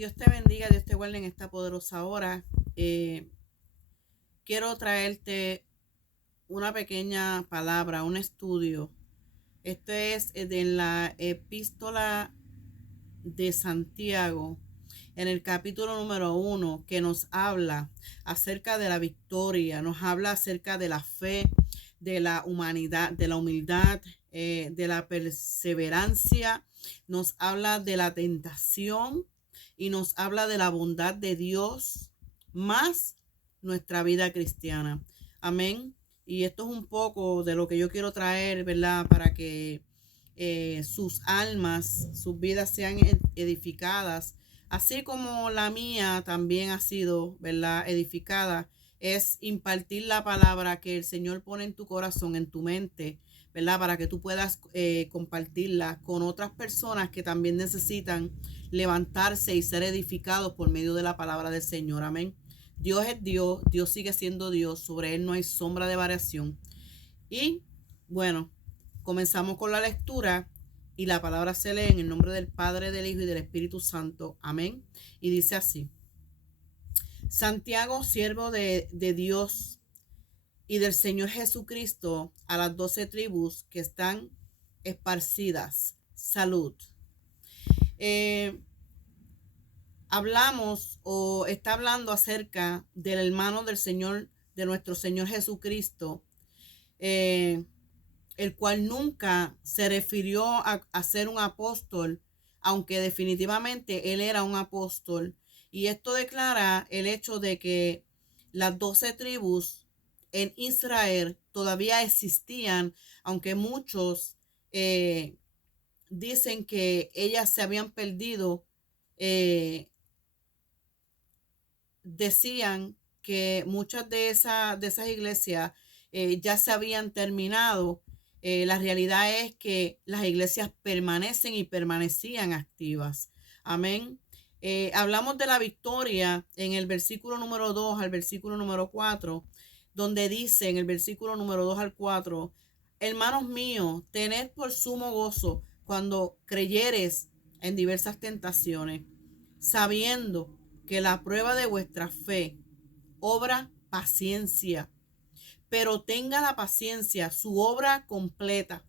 Dios te bendiga, Dios te guarde en esta poderosa hora. Quiero traerte una pequeña palabra, un estudio. Esto es de la epístola de Santiago, en el capítulo número 1, que nos habla acerca de la victoria, nos habla acerca de la fe, de la humanidad, de la humildad, de la perseverancia, nos habla de la tentación y nos habla de la bondad de Dios, más nuestra vida cristiana. Amén. Y esto es un poco de lo que yo quiero traer, ¿verdad? Para que sus almas, sus vidas sean edificadas, así como la mía también ha sido, ¿verdad?, edificada. Es impartir la palabra que el Señor pone en tu corazón, en tu mente, ¿verdad? Para que tú puedas compartirla con otras personas que también necesitan levantarse y ser edificados por medio de la palabra del Señor. Amén. Dios es Dios, Dios sigue siendo Dios, sobre Él no hay sombra de variación. Y bueno, comenzamos con la lectura y la palabra se lee en el nombre del Padre, del Hijo y del Espíritu Santo. Amén. Y dice así: Santiago, siervo de Dios y del Señor Jesucristo, a las 12 tribus que están esparcidas. Salud. Eh, Hablamos o está hablando acerca del hermano del Señor, de nuestro Señor Jesucristo, el cual nunca se refirió a ser un apóstol, aunque definitivamente él era un apóstol. Y esto declara el hecho de que las 12 tribus en Israel todavía existían, aunque muchos dicen que ellas se habían perdido. Decían que muchas de esas iglesias ya se habían terminado. La realidad es que las iglesias permanecen y permanecían activas. Amén. Hablamos de la victoria en el versículo número 2 al versículo número 4, donde dice en el versículo número 2 al 4: hermanos míos, tened por sumo gozo cuando creyeres en diversas tentaciones, sabiendo que la prueba de vuestra fe obra paciencia, pero tenga la paciencia su obra completa,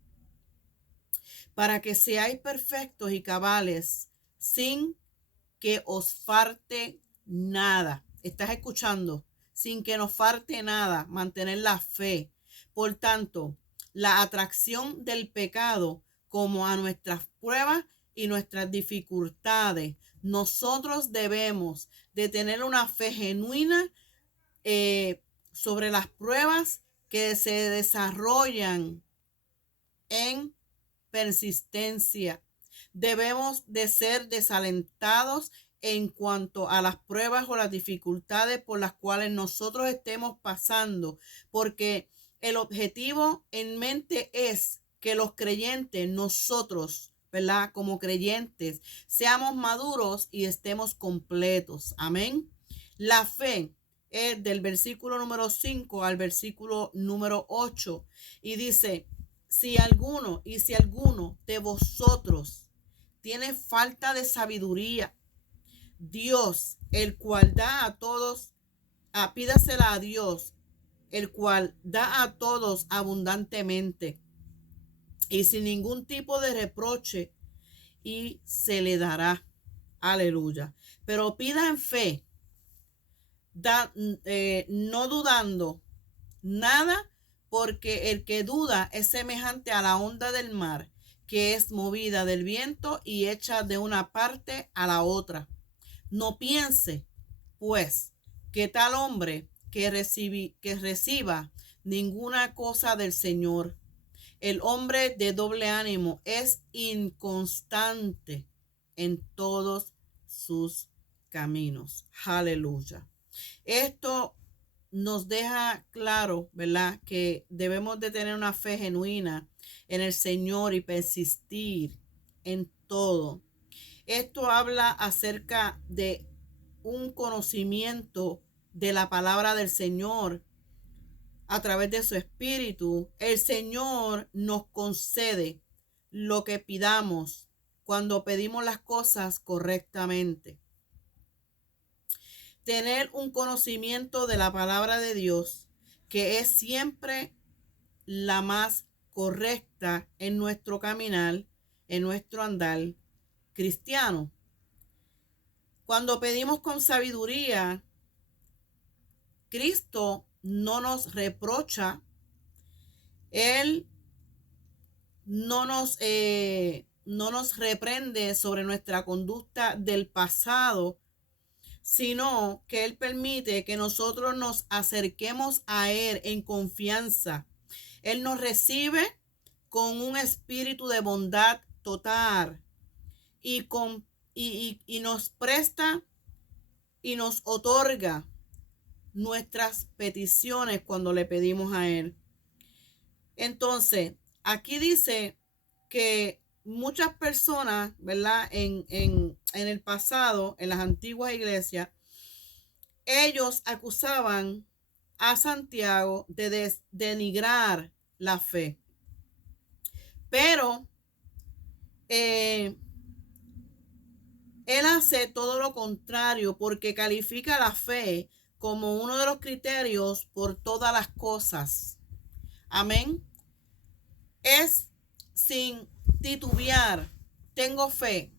para que seáis perfectos y cabales, sin que os falte nada. ¿Estás escuchando? Sin que nos falte nada, mantener la fe. Por tanto, la atracción del pecado como a nuestras pruebas y nuestras dificultades, nosotros debemos de tener una fe genuina sobre las pruebas que se desarrollan en persistencia. Debemos de ser desalentados en cuanto a las pruebas o las dificultades por las cuales nosotros estemos pasando, porque el objetivo en mente es que los creyentes, nosotros, ¿verdad?, como creyentes, seamos maduros y estemos completos. Amén. La fe es del versículo número 5 al versículo número 8 y dice: si alguno de vosotros tiene falta de sabiduría, Dios, el cual da a todos, pídasela a Dios, el cual da a todos abundantemente y sin ningún tipo de reproche, y se le dará. Aleluya. Pero pida en fe, no dudando nada, porque el que duda es semejante a la onda del mar, que es movida del viento y hecha de una parte a la otra. No piense, pues, que tal hombre que reciba ninguna cosa del Señor. El hombre de doble ánimo es inconstante en todos sus caminos. Aleluya. Esto nos deja claro, ¿verdad?, que debemos de tener una fe genuina en el Señor y persistir en todo. Esto habla acerca de un conocimiento de la palabra del Señor a través de su Espíritu. El Señor nos concede lo que pidamos cuando pedimos las cosas correctamente. tener un conocimiento de la palabra de Dios, que es siempre la más correcta en nuestro caminar, en nuestro andar cristiano. Cuando pedimos con sabiduría, Cristo no nos reprocha, Él no nos reprende sobre nuestra conducta del pasado, sino que Él permite que nosotros nos acerquemos a Él en confianza. Él nos recibe con un espíritu de bondad total y nos presta y nos otorga nuestras peticiones cuando le pedimos a Él. Entonces, aquí dice que muchas personas, ¿verdad? En el pasado, en las antiguas iglesias, ellos acusaban a Santiago de denigrar la fe. Pero él hace todo lo contrario, porque califica la fe como uno de los criterios por todas las cosas. Amén. Es sin titubear. Tengo fe.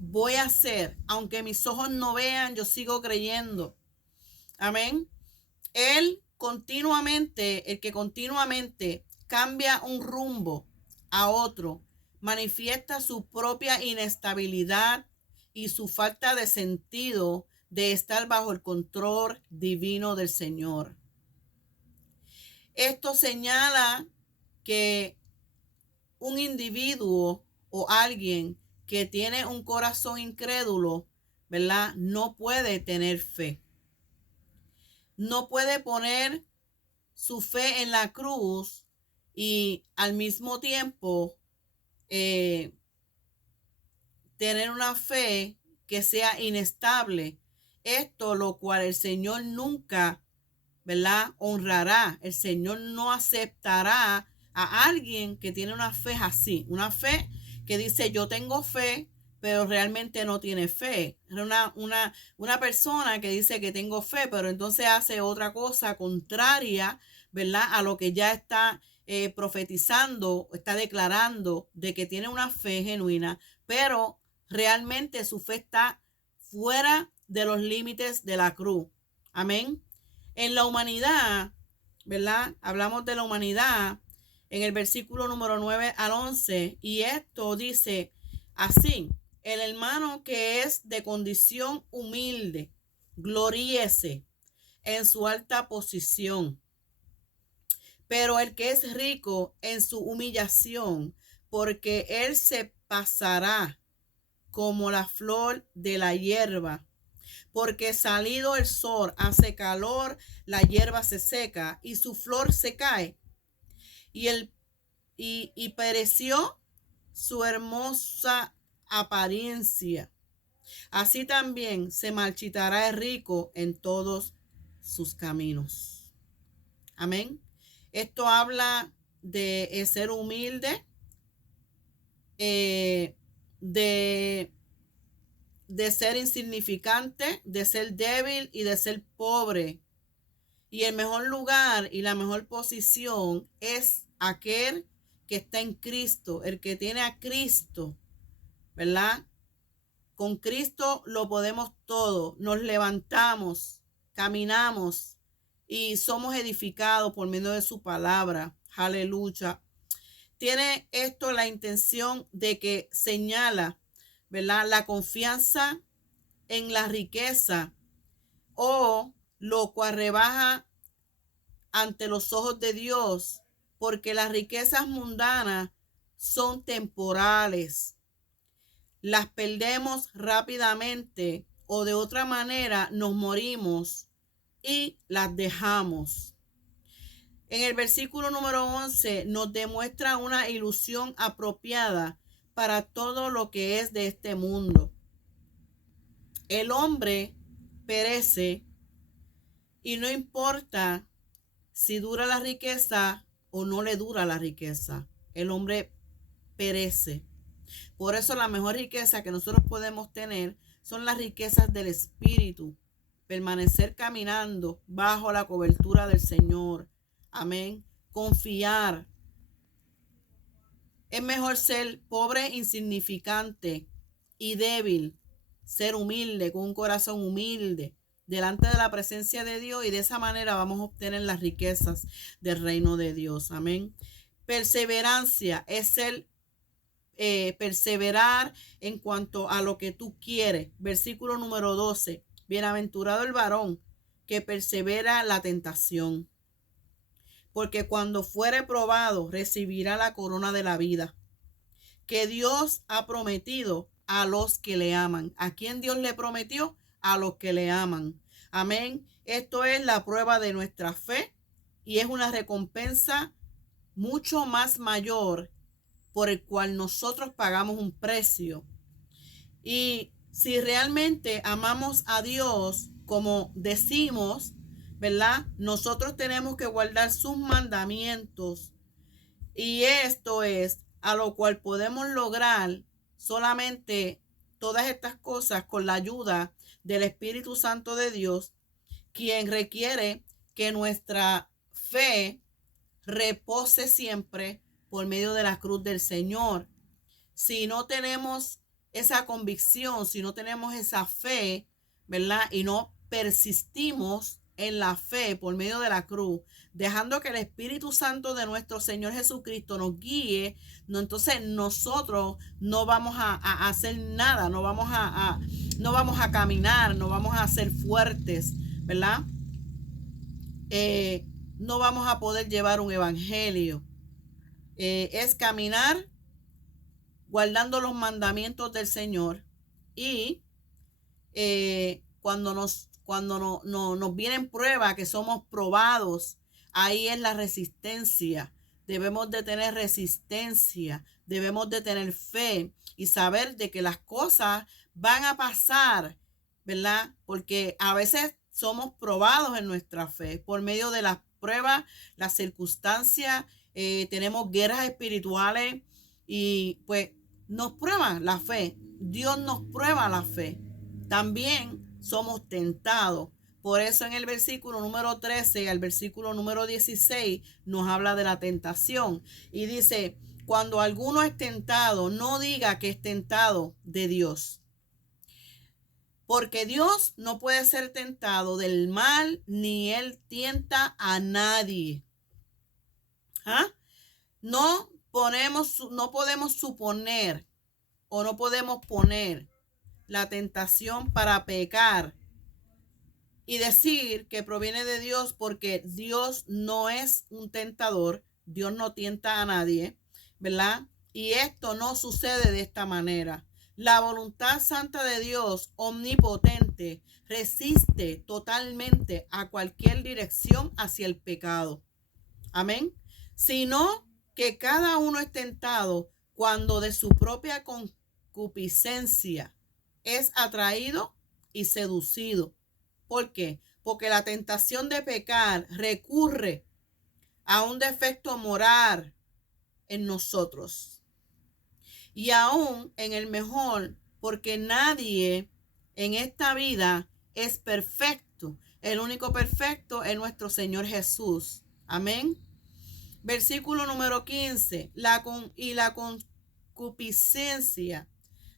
Voy a hacer. Aunque mis ojos no vean, yo sigo creyendo. Amén. El que continuamente cambia un rumbo a otro, manifiesta su propia inestabilidad y su falta de sentido de estar bajo el control divino del Señor. Esto señala que un individuo o alguien que tiene un corazón incrédulo, ¿verdad? No puede tener fe. No puede poner su fe en la cruz y al mismo tiempo tener una fe que sea inestable. Esto lo cual el Señor nunca, ¿verdad? Honrará. El Señor no aceptará a alguien que tiene una fe así, una fe que dice yo tengo fe, pero realmente no tiene fe. Una persona que dice que tengo fe, pero entonces hace otra cosa contraria, ¿verdad? A lo que ya está profetizando, está declarando de que tiene una fe genuina, pero realmente su fe está fuera de los límites de la cruz. Amén. En la humanidad, ¿verdad? Hablamos de la humanidad en el versículo número 9 al 11, y esto dice así: el hermano que es de condición humilde, gloríese en su alta posición, pero el que es rico en su humillación, porque él se pasará como la flor de la hierba. Porque salido el sol hace calor, la hierba se seca y su flor se cae. Y pereció su hermosa apariencia. Así también se marchitará el rico en todos sus caminos. Amén. Esto habla de ser humilde, de ser insignificante, de ser débil y de ser pobre. Y el mejor lugar y la mejor posición es aquel que está en Cristo, el que tiene a Cristo, ¿verdad? Con Cristo lo podemos todo. Nos levantamos, caminamos y somos edificados por medio de su palabra. Aleluya. Tiene esto la intención de que señala, ¿verdad?, la confianza en la riqueza, o lo cual rebaja ante los ojos de Dios, porque las riquezas mundanas son temporales. Las perdemos rápidamente o de otra manera nos morimos y las dejamos. En el versículo número 11 nos demuestra una ilusión apropiada para todo lo que es de este mundo. El hombre perece y no importa si dura la riqueza o no le dura la riqueza. El hombre perece. Por eso la mejor riqueza que nosotros podemos tener son las riquezas del espíritu. permanecer caminando bajo la cobertura del Señor. Amén. Confiar. Es mejor ser pobre, insignificante y débil, ser humilde, con un corazón humilde, delante de la presencia de Dios, y de esa manera vamos a obtener las riquezas del reino de Dios. Amén. Perseverancia es perseverar en cuanto a lo que tú quieres. Versículo número 12. Bienaventurado el varón que persevera la tentación, porque cuando fuere probado recibirá la corona de la vida que Dios ha prometido a los que le aman. ¿A quién Dios le prometió? A los que le aman. Amén. Esto es la prueba de nuestra fe y es una recompensa mucho más mayor por el cual nosotros pagamos un precio. Y si realmente amamos a Dios, como decimos, ¿verdad? Nosotros tenemos que guardar sus mandamientos. Y esto es a lo cual podemos lograr solamente todas estas cosas con la ayuda del Espíritu Santo de Dios, quien requiere que nuestra fe repose siempre por medio de la cruz del Señor. Si no tenemos esa convicción, si no tenemos esa fe, ¿verdad? Y no persistimos en la fe por medio de la cruz, dejando que el Espíritu Santo de nuestro Señor Jesucristo nos guíe, no, entonces nosotros no vamos a hacer nada, no vamos a caminar, no vamos a ser fuertes, ¿verdad? No vamos a poder llevar un evangelio. Es caminar guardando los mandamientos del Señor, y cuando nos vienen pruebas, que somos probados, ahí es la resistencia. Debemos de tener resistencia, debemos de tener fe y saber de que las cosas van a pasar, ¿verdad? Porque a veces somos probados en nuestra fe por medio de las pruebas, las circunstancias, tenemos guerras espirituales y pues nos prueban la fe. Dios nos prueba la fe. También somos tentados. Por eso en el versículo número 13 al versículo número 16 nos habla de la tentación. Y dice, cuando alguno es tentado, no diga que es tentado de Dios. Porque Dios no puede ser tentado del mal, ni Él tienta a nadie. ¿Ah? No podemos suponer o no podemos poner la tentación para pecar y decir que proviene de Dios, porque Dios no es un tentador, Dios no tienta a nadie, ¿verdad? Y esto no sucede de esta manera. La voluntad santa de Dios, omnipotente, resiste totalmente a cualquier dirección hacia el pecado. Amén. Sino que cada uno es tentado cuando de su propia concupiscencia es atraído y seducido. ¿Por qué? Porque la tentación de pecar recurre a un defecto moral en nosotros. Y aún en el mejor, porque nadie en esta vida es perfecto. El único perfecto es nuestro Señor Jesús. Amén. Versículo número 15. La concupiscencia,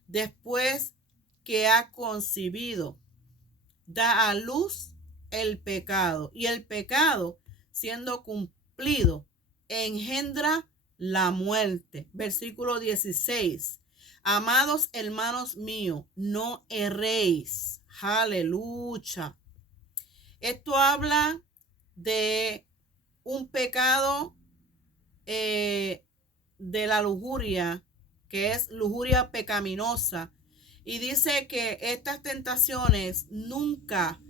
después que ha concebido, da a luz el pecado. Y el pecado, siendo cumplido, engendra la muerte. Versículo 16. Amados hermanos míos, no erréis. Aleluya. Esto habla de un pecado de la lujuria, que es lujuria pecaminosa. Y dice que estas tentaciones nunca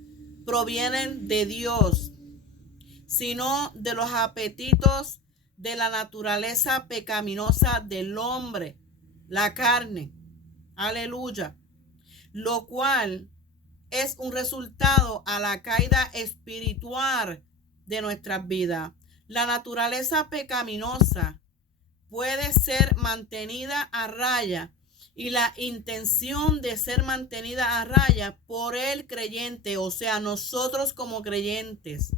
provienen de Dios, sino de los apetitos de la naturaleza pecaminosa del hombre, la carne. Aleluya. Lo cual es un resultado a la caída espiritual de nuestras vidas. La naturaleza pecaminosa puede ser mantenida a raya y la intención de ser mantenida a raya por el creyente, o sea, nosotros como creyentes,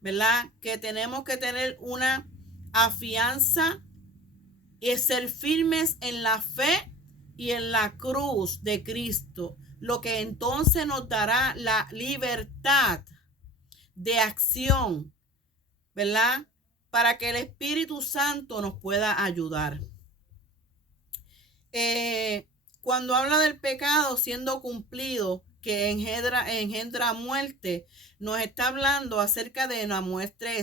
¿verdad? Que tenemos que tener una afianza y ser firmes en la fe y en la cruz de Cristo, lo que entonces nos dará la libertad de acción, ¿verdad? Para que el Espíritu Santo nos pueda ayudar. Cuando habla del pecado siendo cumplido, que engendra muerte, nos está hablando acerca de una muerte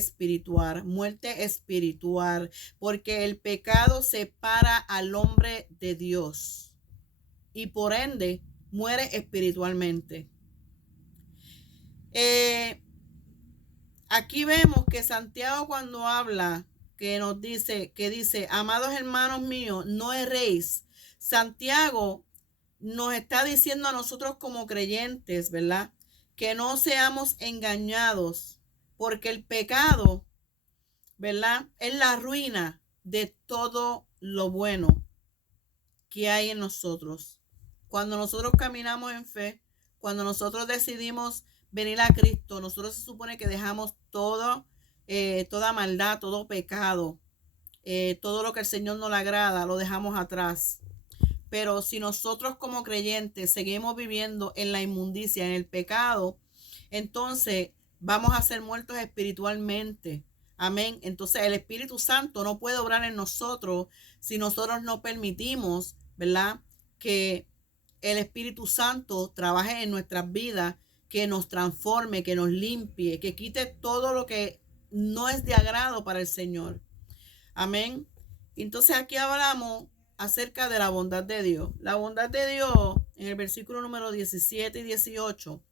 espiritual, porque el pecado separa al hombre de Dios y por ende muere espiritualmente. Aquí vemos que Santiago, cuando habla, que dice, amados hermanos míos, no erréis. Santiago nos está diciendo a nosotros como creyentes, ¿verdad? Que no seamos engañados, porque el pecado, ¿verdad? Es la ruina de todo lo bueno que hay en nosotros. Cuando nosotros caminamos en fe, cuando nosotros decidimos venir a Cristo, nosotros se supone que dejamos toda maldad, todo pecado, todo lo que el Señor no le agrada, lo dejamos atrás. Pero si nosotros como creyentes seguimos viviendo en la inmundicia, en el pecado, entonces vamos a ser muertos espiritualmente. Amén. Entonces el Espíritu Santo no puede obrar en nosotros si nosotros no permitimos, ¿verdad?, que el Espíritu Santo trabaje en nuestras vidas, que nos transforme, que nos limpie, que quite todo lo que no es de agrado para el Señor. Amén. Entonces aquí hablamos acerca de la bondad de Dios. La bondad de Dios, en el versículo número 17 y 18,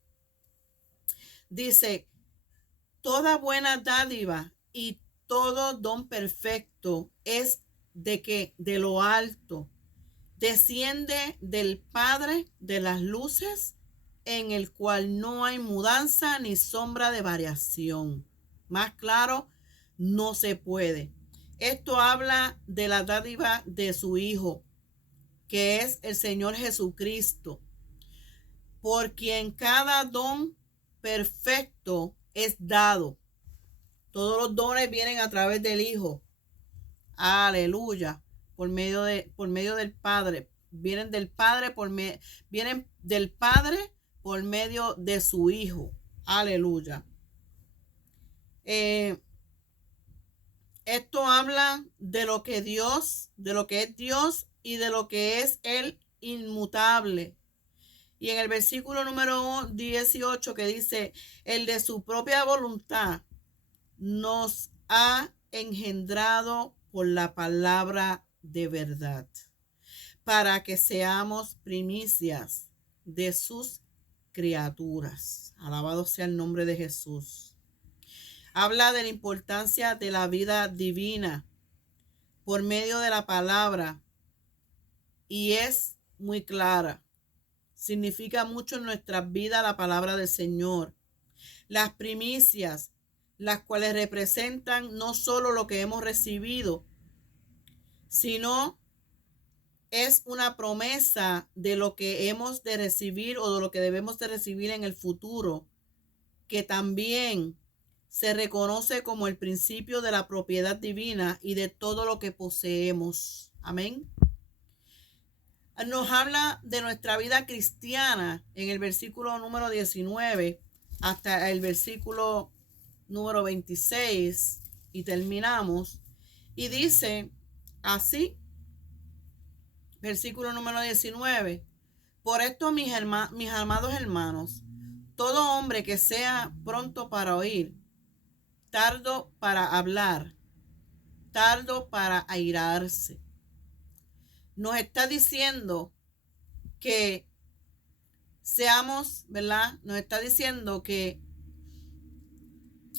dice, toda buena dádiva y todo don perfecto es de lo alto. Desciende del Padre de las luces, en el cual no hay mudanza ni sombra de variación. Más claro, no se puede. Esto habla de la dádiva de su Hijo, que es el Señor Jesucristo, por quien cada don perfecto es dado. Todos los dones vienen a través del Hijo. Aleluya. Por medio del Padre. Vienen del Padre por medio de su Hijo. Aleluya. Esto habla de lo que es Dios y de lo que es el inmutable. Y en el versículo número 18 que dice, el de su propia voluntad nos ha engendrado por la palabra de verdad, para que seamos primicias de sus criaturas. Alabado sea el nombre de Jesús. Habla de la importancia de la vida divina por medio de la palabra y es muy clara. Significa mucho en nuestras vidas la palabra del Señor. Las primicias, las cuales representan no solo lo que hemos recibido, sino es una promesa de lo que hemos de recibir o de lo que debemos de recibir en el futuro, que también se reconoce como el principio de la propiedad divina y de todo lo que poseemos. Amén. Nos habla de nuestra vida cristiana en el versículo número 19 hasta el versículo número 26 y terminamos. Y dice así, versículo número 19, por esto mis amados hermanos, todo hombre que sea pronto para oír, tardo para hablar, tardo para airarse. Nos está diciendo que seamos, ¿verdad? Nos está diciendo que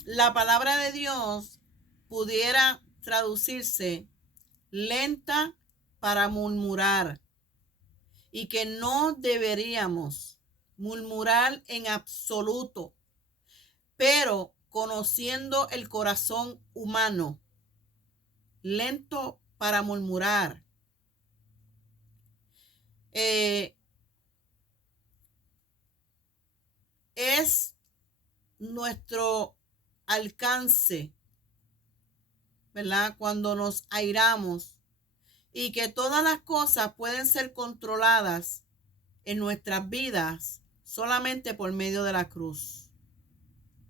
la palabra de Dios pudiera traducirse lenta para murmurar y que no deberíamos murmurar en absoluto, pero conociendo el corazón humano, lento para murmurar, es nuestro alcance, ¿verdad? Cuando nos airamos, y que todas las cosas pueden ser controladas en nuestras vidas solamente por medio de la cruz.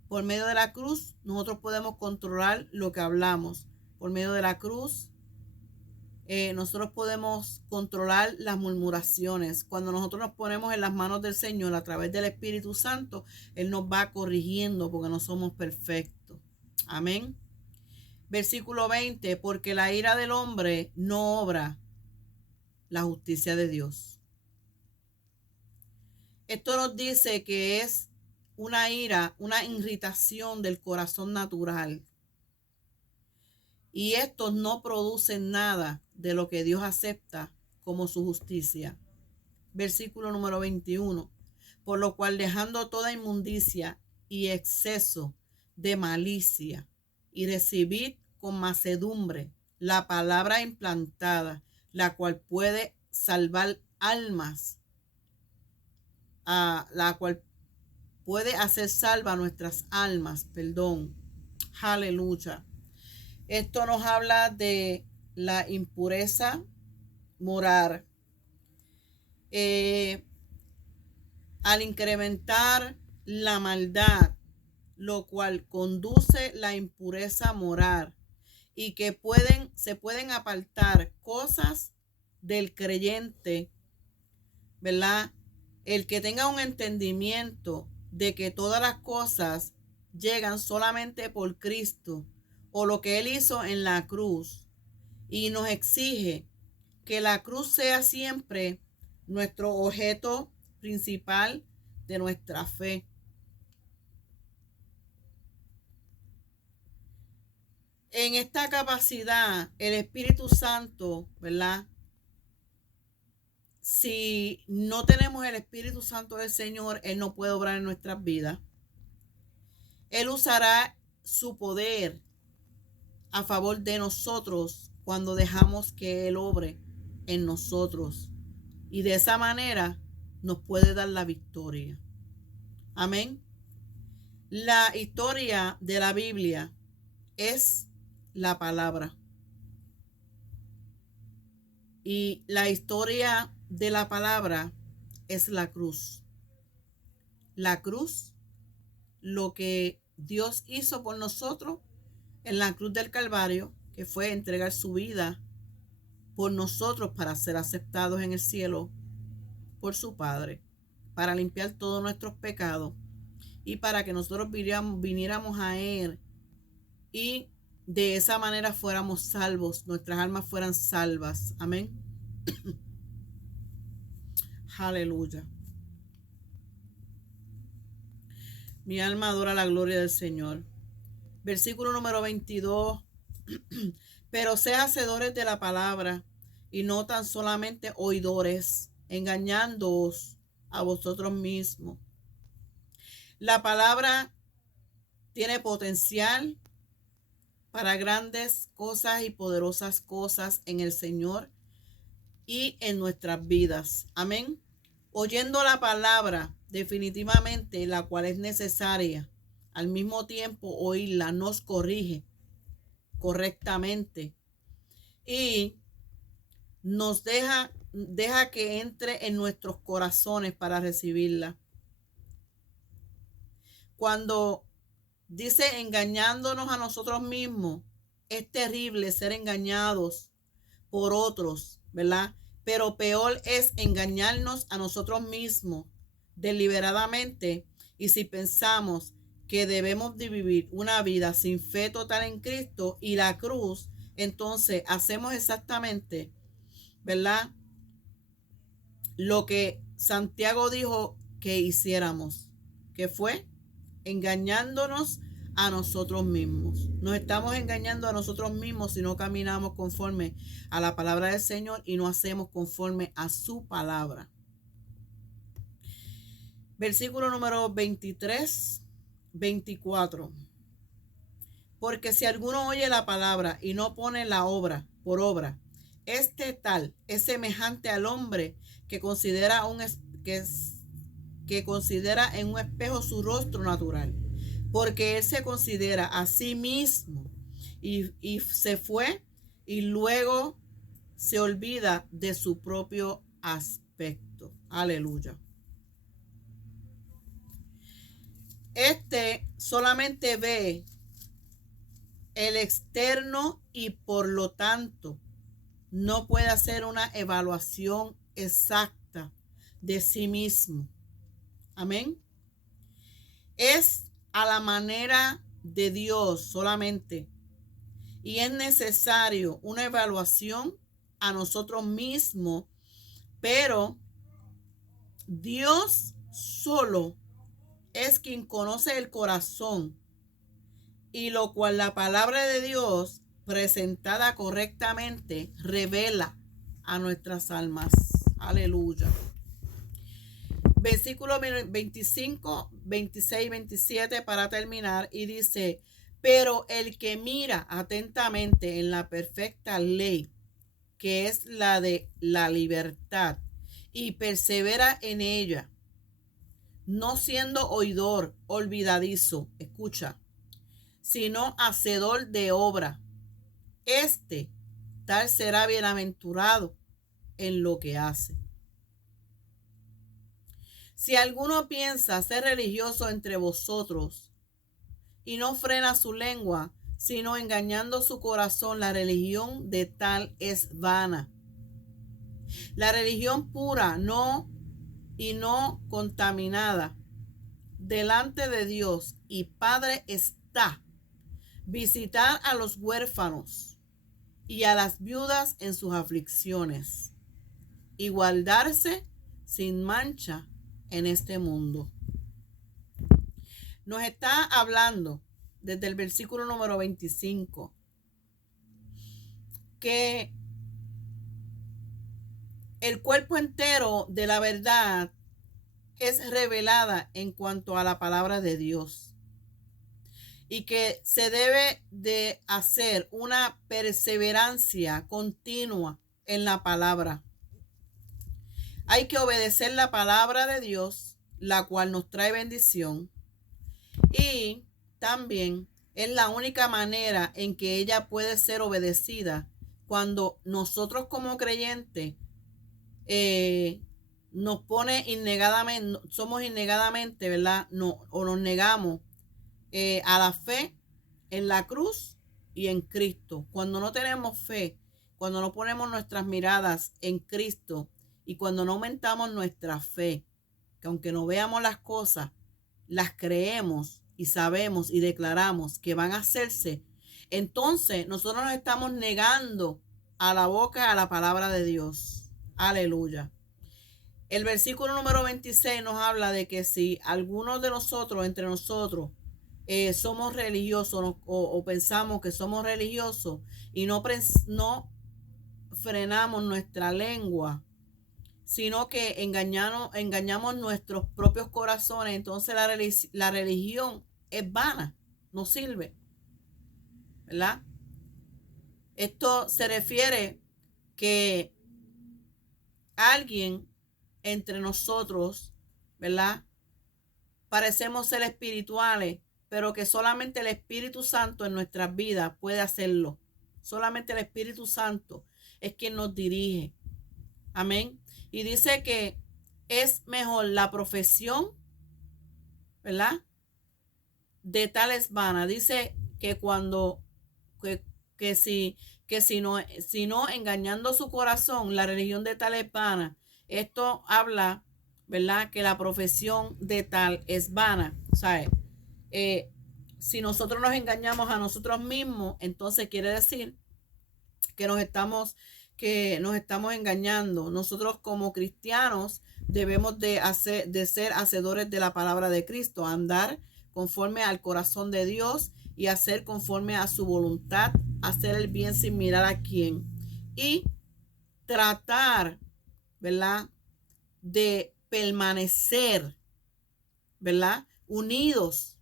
Por medio de la cruz nosotros podemos controlar lo que hablamos. Por medio de la cruz nosotros podemos controlar las murmuraciones. Cuando nosotros nos ponemos en las manos del Señor a través del Espíritu Santo, Él nos va corrigiendo porque no somos perfectos. Amén. Versículo 20, porque la ira del hombre no obra la justicia de Dios. Esto nos dice que es una ira, una irritación del corazón natural. Y estos no producen nada de lo que Dios acepta como su justicia. Versículo número 21. Por lo cual, dejando toda inmundicia y exceso de malicia, y recibid con mansedumbre la palabra implantada, la cual puede salvar almas, la cual puede hacer salva nuestras almas, perdón. Aleluya. Esto nos habla de la impureza moral. Al incrementar la maldad, lo cual conduce la impureza moral, y que se pueden apartar cosas del creyente, ¿verdad? El que tenga un entendimiento de que todas las cosas llegan solamente por Cristo o lo que Él hizo en la cruz, y nos exige que la cruz sea siempre nuestro objeto principal de nuestra fe. En esta capacidad, el Espíritu Santo, ¿verdad? Si no tenemos el Espíritu Santo del Señor, Él no puede obrar en nuestras vidas. Él usará su poder a favor de nosotros cuando dejamos que Él obre en nosotros. Y de esa manera nos puede dar la victoria. Amén. La historia de la Biblia es la palabra. Y la historia de la palabra es la cruz. La cruz, lo que Dios hizo por nosotros en la cruz del Calvario, que fue entregar su vida por nosotros para ser aceptados en el cielo por su Padre, para limpiar todos nuestros pecados y para que nosotros viniéramos a Él y de esa manera fuéramos salvos, nuestras almas fueran salvas. Amén. Aleluya. Mi alma adora la gloria del Señor. Versículo número 22. Pero sean hacedores de la palabra y no tan solamente oidores, engañándoos a vosotros mismos. La palabra tiene potencial para grandes cosas y poderosas cosas en el Señor y en nuestras vidas. Amén. Oyendo la palabra, definitivamente, la cual es necesaria, al mismo tiempo oírla nos corrige correctamente y nos deja que entre en nuestros corazones para recibirla. Cuando dice engañándonos a nosotros mismos, es terrible ser engañados por otros, ¿verdad? Pero peor es engañarnos a nosotros mismos deliberadamente, y si pensamos que debemos de vivir una vida sin fe total en Cristo y la cruz, entonces hacemos exactamente, ¿verdad?, lo que Santiago dijo que hiciéramos, que fue engañándonos a nosotros mismos. Nos estamos engañando a nosotros mismos si no caminamos conforme a la palabra del Señor y no hacemos conforme a su palabra. Versículo número 23, 24. Porque si alguno oye la palabra y no pone la obra por obra, Este tal es semejante al hombre que considera que considera en un espejo su rostro natural, porque él se considera a sí mismo y se fue y luego se olvida de su propio aspecto. Aleluya. Este solamente ve el externo y por lo tanto no puede hacer una evaluación exacta de sí mismo. Amén. Es a la manera de Dios solamente. Y es necesario una evaluación a nosotros mismos, pero Dios solo es quien conoce el corazón, y lo cual la palabra de Dios presentada correctamente revela a nuestras almas. Aleluya. Versículo 25, 26, 27 para terminar, y dice: pero el que mira atentamente en la perfecta ley, que es la de la libertad, y persevera en ella, no siendo oidor olvidadizo, escucha, sino hacedor de obra, este tal será bienaventurado en lo que hace. Si alguno piensa ser religioso entre vosotros y no frena su lengua, sino engañando su corazón, la religión de tal es vana. La religión pura no contaminada delante de Dios y Padre está visitar a los huérfanos y a las viudas en sus aflicciones y guardarse sin mancha en este mundo. Nos está hablando desde el versículo número 25 que el cuerpo entero de la verdad es revelada en cuanto a la palabra de Dios, y que se debe de hacer una perseverancia continua en la palabra. Hay que obedecer la palabra de Dios, la cual nos trae bendición, y también es la única manera en que ella puede ser obedecida cuando nosotros como creyentes nos pone innegadamente, somos innegadamente, ¿verdad? No, o nos negamos a la fe en la cruz y en Cristo. Cuando no tenemos fe, cuando no ponemos nuestras miradas en Cristo y cuando no aumentamos nuestra fe, que aunque no veamos las cosas, las creemos y sabemos y declaramos que van a hacerse, entonces nosotros nos estamos negando a la boca a la palabra de Dios. Aleluya. El versículo número 26 nos habla de que si algunos de nosotros, entre nosotros, somos religiosos o pensamos que somos religiosos y no frenamos nuestra lengua, sino que engañamos nuestros propios corazones, entonces la religión es vana, no sirve, ¿verdad? Esto se refiere que alguien entre nosotros, ¿verdad? Parecemos ser espirituales, pero que solamente el Espíritu Santo en nuestras vidas puede hacerlo. Solamente el Espíritu Santo es quien nos dirige. Amén. Y dice que es mejor la profesión, ¿verdad? De tal es vana. Dice que cuando, que si no engañando su corazón, la religión de tal es vana. Esto habla, ¿verdad? Que la profesión de tal es vana. ¿Sabes? Si nosotros nos engañamos a nosotros mismos, entonces quiere decir que nos estamos engañando. Nosotros como cristianos debemos de ser hacedores de la palabra de Cristo, andar conforme al corazón de Dios y hacer conforme a su voluntad, hacer el bien sin mirar a quién y tratar, ¿verdad?, de permanecer, ¿verdad?, unidos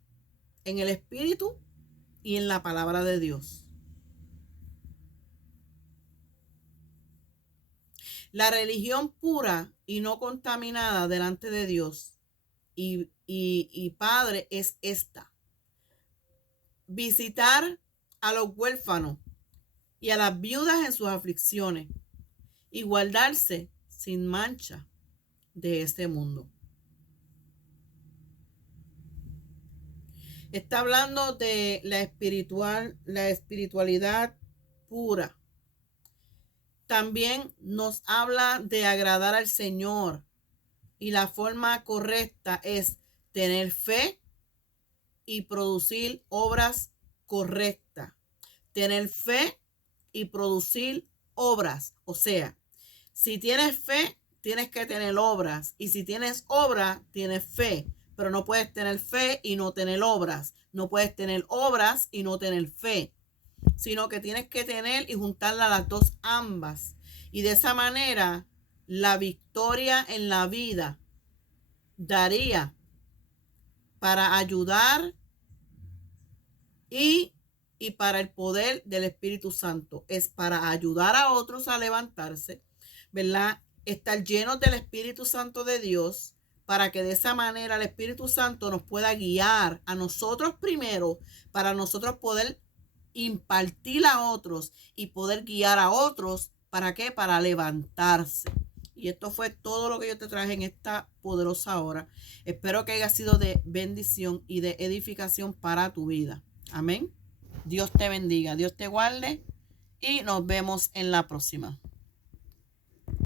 en el Espíritu y en la palabra de Dios. La religión pura y no contaminada delante de Dios y Padre es esta: visitar a los huérfanos y a las viudas en sus aflicciones y guardarse sin mancha de este mundo. Está hablando de la espiritualidad pura. También nos habla de agradar al Señor, y la forma correcta es tener fe y producir obras correctas. Tener fe y producir obras. O sea, si tienes fe, tienes que tener obras. Y si tienes obras, tienes fe. Pero no puedes tener fe y no tener obras. No puedes tener obras y no tener fe. Sino que tienes que tener y juntarlas las dos ambas. Y de esa manera, la victoria en la vida daría para ayudar y para el poder del Espíritu Santo. Es para ayudar a otros a levantarse, ¿verdad? Estar llenos del Espíritu Santo de Dios, para que de esa manera el Espíritu Santo nos pueda guiar a nosotros primero, para nosotros poder impartir a otros y poder guiar a otros. ¿Para qué? Para levantarse. Y esto fue todo lo que yo te traje en esta poderosa hora. Espero que haya sido de bendición y de edificación para tu vida. Amén. Dios te bendiga, Dios te guarde y nos vemos en la próxima.